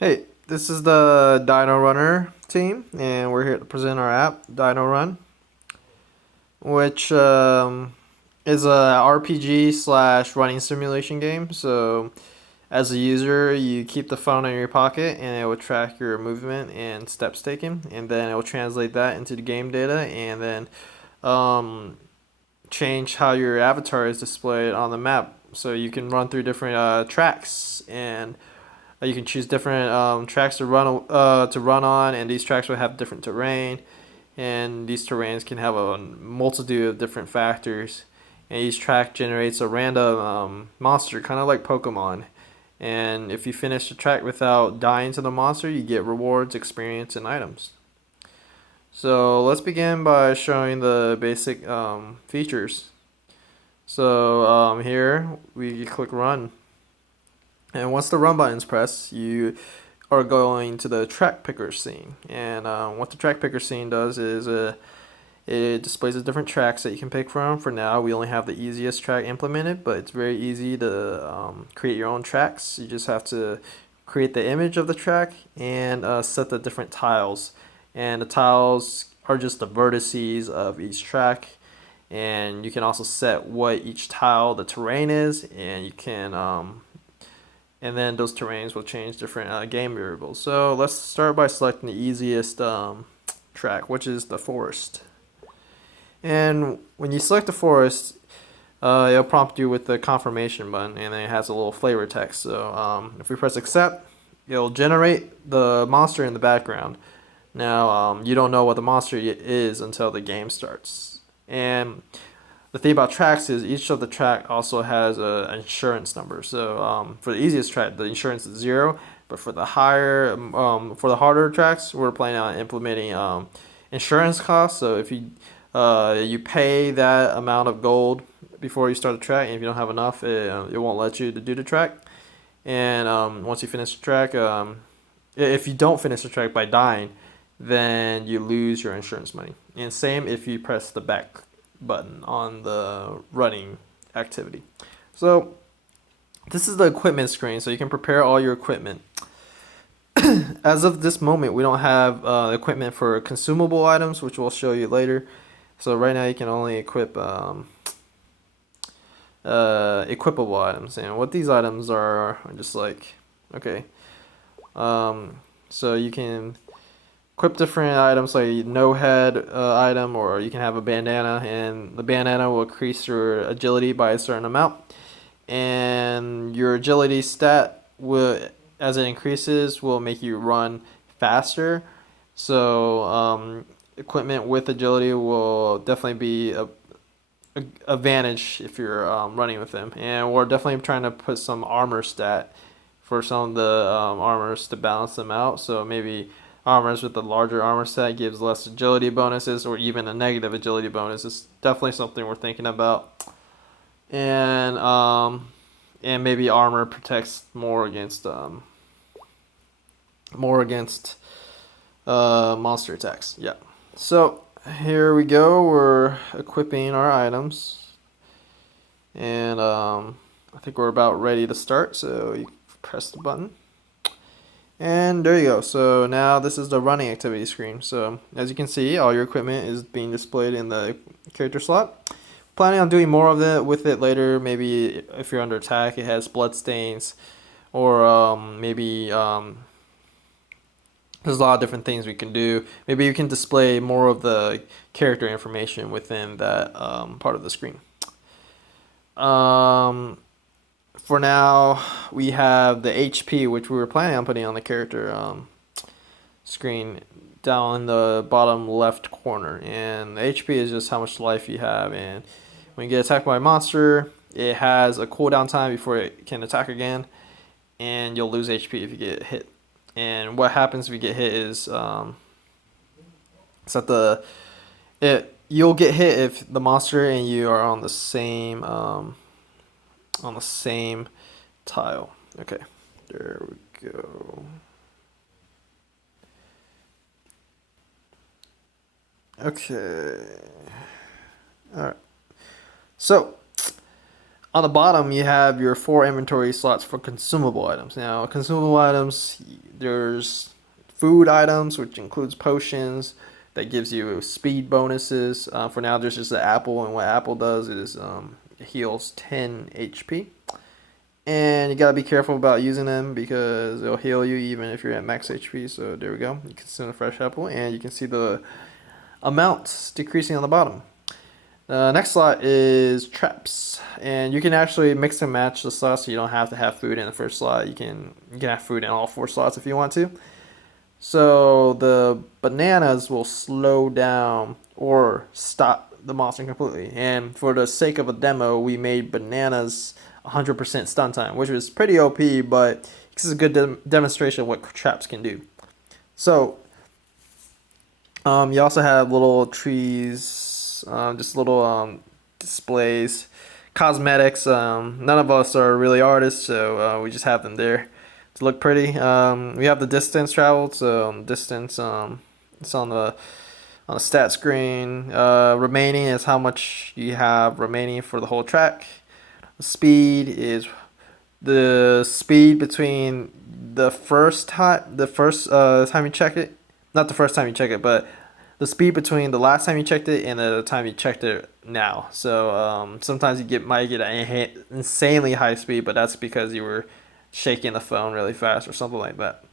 Hey, this is the Dino Runner team, and we're here to present our app, Dino Run, which is a RPG slash running simulation game. So, as a user, you keep the phone in your pocket, and it will track your movement and steps taken, and then it will translate that into the game data, and then um, change how your avatar is displayed on the map. So you can run through different tracks and you can choose different tracks to run on, and these tracks will have different terrain, and these terrains can have a multitude of different factors. And each track generates a random monster, kind of like Pokemon. And if you finish the track without dying to the monster, you get rewards, experience, and items. So let's begin by showing the basic features. So here we click run. And once the run button is pressed, you are going to the track picker scene. And what the track picker scene does is it displays the different tracks that you can pick from. For now, we only have the easiest track implemented, but it's very easy to create your own tracks. You just have to create the image of the track and set the different tiles. And the tiles are just the vertices of each track. And you can also set what each tile, the terrain is, and you can and then those terrains will change different game variables. So let's start by selecting the easiest track, which is the forest. And when you select the forest, it'll prompt you with the confirmation button, and then it has a little flavor text. So if we press accept, it'll generate the monster in the background. Now you don't know what the monster is until the game starts. And the thing about tracks is each of the track also has an insurance number. So for the easiest track, the insurance is 0. But for the for the harder tracks, we're planning on implementing insurance costs. So if you pay that amount of gold before you start the track, and if you don't have enough, it won't let you to do the track. And once you finish the track, if you don't finish the track by dying, then you lose your insurance money. And same if you press the back button on the running activity. So this is the equipment screen, so you can prepare all your equipment. As of this moment, we don't have equipment for consumable items, which we'll show you later. So right now you can only equip equipable items, and what these items are just like, okay, so you can equip different items like no head item, or you can have a bandana, and the bandana will increase your agility by a certain amount, and your agility stat will, as it increases, will make you run faster. So equipment with agility will definitely be a advantage if you're running with them, and we're definitely trying to put some armor stat for some of the armors to balance them out. So maybe armors with the larger armor set gives less agility bonuses, or even a negative agility bonus. It's definitely something we're thinking about. And maybe armor protects more against monster attacks. Yeah. So here we go. We're equipping our items, and I think we're about ready to start. So you press the button. And there you go. So now this is the running activity screen. So as you can see, all your equipment is being displayed in the character slot. Planning on doing more of that with it later. Maybe if you're under attack, it has blood stains, or maybe there's a lot of different things we can do. Maybe you can display more of the character information within that part of the screen. For now, we have the HP, which we were planning on putting on the character screen down in the bottom left corner. And the HP is just how much life you have. And when you get attacked by a monster, it has a cooldown time before it can attack again. And you'll lose HP if you get hit. And what happens if you get hit is it's that you'll get hit if the monster and you are on the same tile. Okay, there we go. Okay. All right. So On the bottom, you have your 4 inventory slots for consumable items. Now, consumable items, there's food items, which includes potions that gives you speed bonuses. For now, there's just the apple, and what apple does is it heals 10 HP. And you gotta be careful about using them because it'll heal you even if you're at max HP. So there we go. You consume a fresh apple, and you can see the amounts decreasing on the bottom. The next slot is traps, and you can actually mix and match the slots, so you don't have to have food in the first slot. You can have food in all 4 slots if you want to. So the bananas will slow down or stop the monster completely. And for the sake of a demo, we made bananas 100% stun time, which was pretty OP, but this is a good demonstration of what traps can do. So you also have little trees, just little displays, cosmetics. None of us are really artists, so we just have them there to look pretty. We have the distance traveled, so distance it's on the stat screen. Remaining is how much you have remaining for the whole track. The speed is the speed between the first time you check it, not the first time you check it, but the speed between the last time you checked it and the time you checked it now. So sometimes you might get an insanely high speed, but that's because you were shaking the phone really fast or something like that.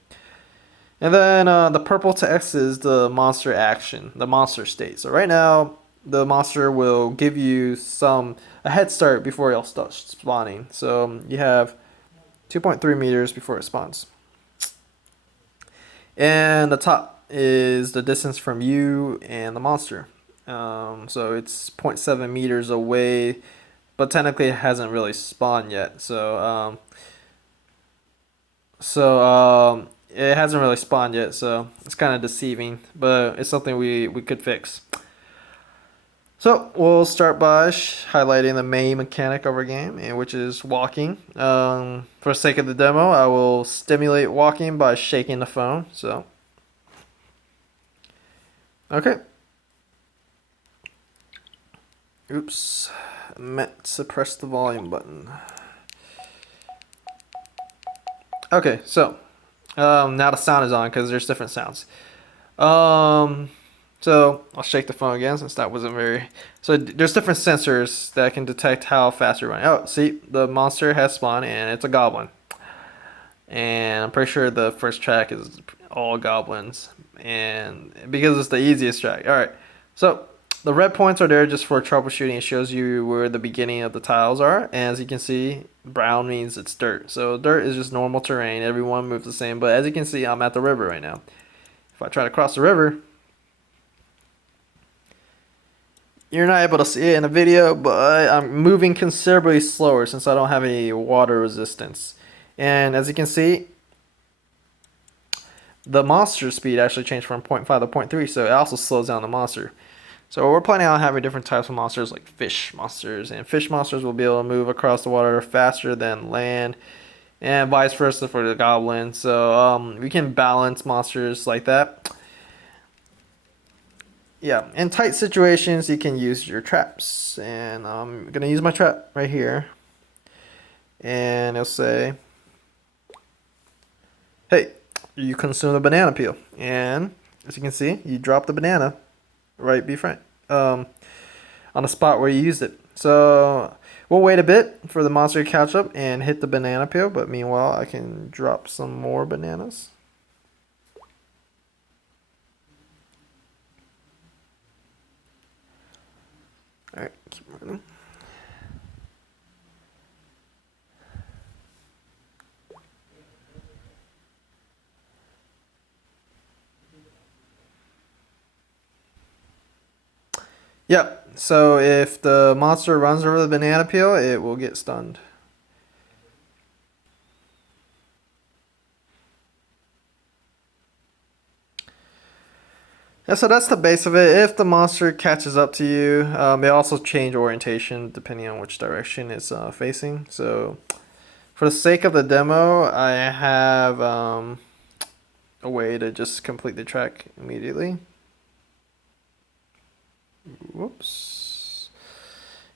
And then the purple text is the monster action, the monster state. So right now, the monster will give you a head start before it'll start spawning. So you have 2.3 meters before it spawns. And the top is the distance from you and the monster. So it's 0.7 meters away, but technically it hasn't really spawned yet. So it hasn't really spawned yet, so it's kind of deceiving, but it's something we could fix. So we'll start by highlighting the main mechanic of our game, which is walking. For the sake of the demo, I will stimulate walking by shaking the phone. So, okay. Oops, I meant to press the volume button. Okay, so now the sound is on because there's different sounds. So I'll shake the phone again since that wasn't very. So there's different sensors that can detect how fast you're running. Oh, see, the monster has spawned and it's a goblin. And I'm pretty sure the first track is all goblins, and because it's the easiest track. All right, so the red points are there just for troubleshooting. It shows you where the beginning of the tiles are, and as you can see, brown means it's dirt. So dirt is just normal terrain. Everyone moves the same, but as you can see, I'm at the river right now. If I try to cross the river, you're not able to see it in the video, but I'm moving considerably slower since I don't have any water resistance. And as you can see, the monster speed actually changed from 0.5 to 0.3, so it also slows down the monster. So we're planning on having different types of monsters like fish monsters, and fish monsters will be able to move across the water faster than land, and vice versa for the goblin. So we can balance monsters like that. Yeah, in tight situations, you can use your traps. And I'm going to use my trap right here. And it'll say, hey, you consume the banana peel. And as you can see, you drop the banana right before on the spot where you used it. So we'll wait a bit for the monster to catch up and hit the banana peel. But meanwhile, I can drop some more bananas. Alright, keep running. Yep, so if the monster runs over the banana peel, it will get stunned. Yeah, so that's the base of it. If the monster catches up to you, they also change orientation depending on which direction it's facing. So for the sake of the demo, I have a way to just complete the track immediately. Whoops.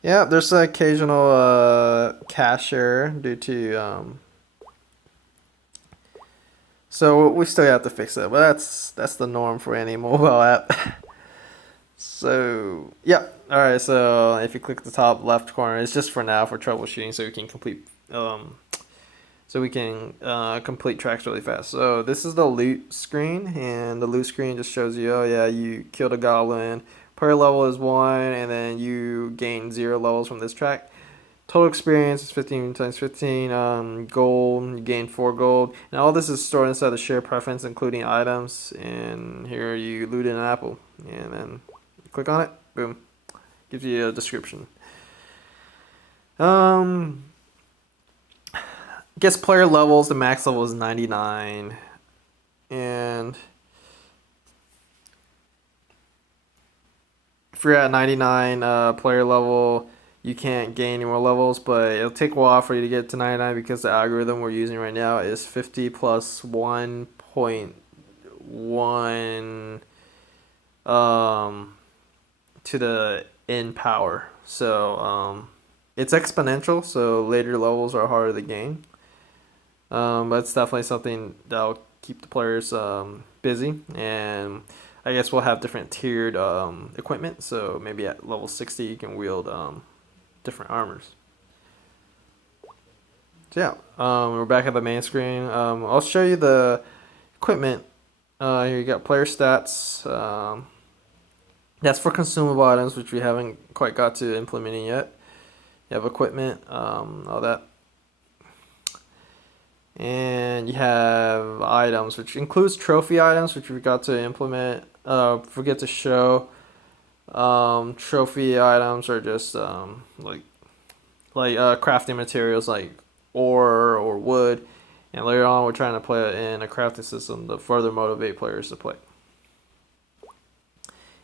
Yeah, there's an occasional cache error due to so we still have to fix it, but that's the norm for any mobile app. So yeah, all right. So if you click the top left corner, it's just for now for troubleshooting, so we can complete tracks really fast. So this is the loot screen, and the loot screen just shows you, oh yeah, you killed a goblin. Player level is 1, and then you gain 0 levels from this track. Total experience is 15 times 15. Gold, you gain 4 gold. And all this is stored inside the share preference, including items. And here you loot an apple. And then click on it, boom. Gives you a description. Guess player levels, the max level is 99. And if you're at 99 player level, you can't gain any more levels, but it'll take a while for you to get to 99 because the algorithm we're using right now is 50 plus 1.1 to the n power. So it's exponential, so later levels are harder to gain. But it's definitely something that'll keep the players busy, and I guess we'll have different tiered equipment. So maybe at level 60 you can wield different armors. So yeah, we're back at the main screen. I'll show you the equipment. Here you got player stats. That's for consumable items, which we haven't quite got to implementing yet. You have equipment, all that. And you have items, which includes trophy items, which we got to implement. Forget to show. Trophy items are just like crafting materials like ore or wood. And later on, we're trying to play it in a crafting system to further motivate players to play.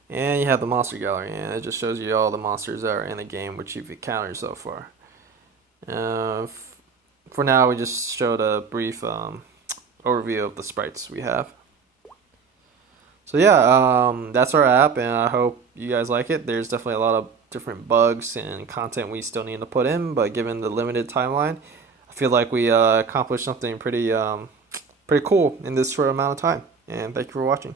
And you have the monster gallery, and it just shows you all the monsters that are in the game which you've encountered so far. For now, we just showed a brief overview of the sprites we have. So yeah, that's our app, and I hope you guys like it. There's definitely a lot of different bugs and content we still need to put in, but given the limited timeline, I feel like we accomplished something pretty cool in this short amount of time. And thank you for watching.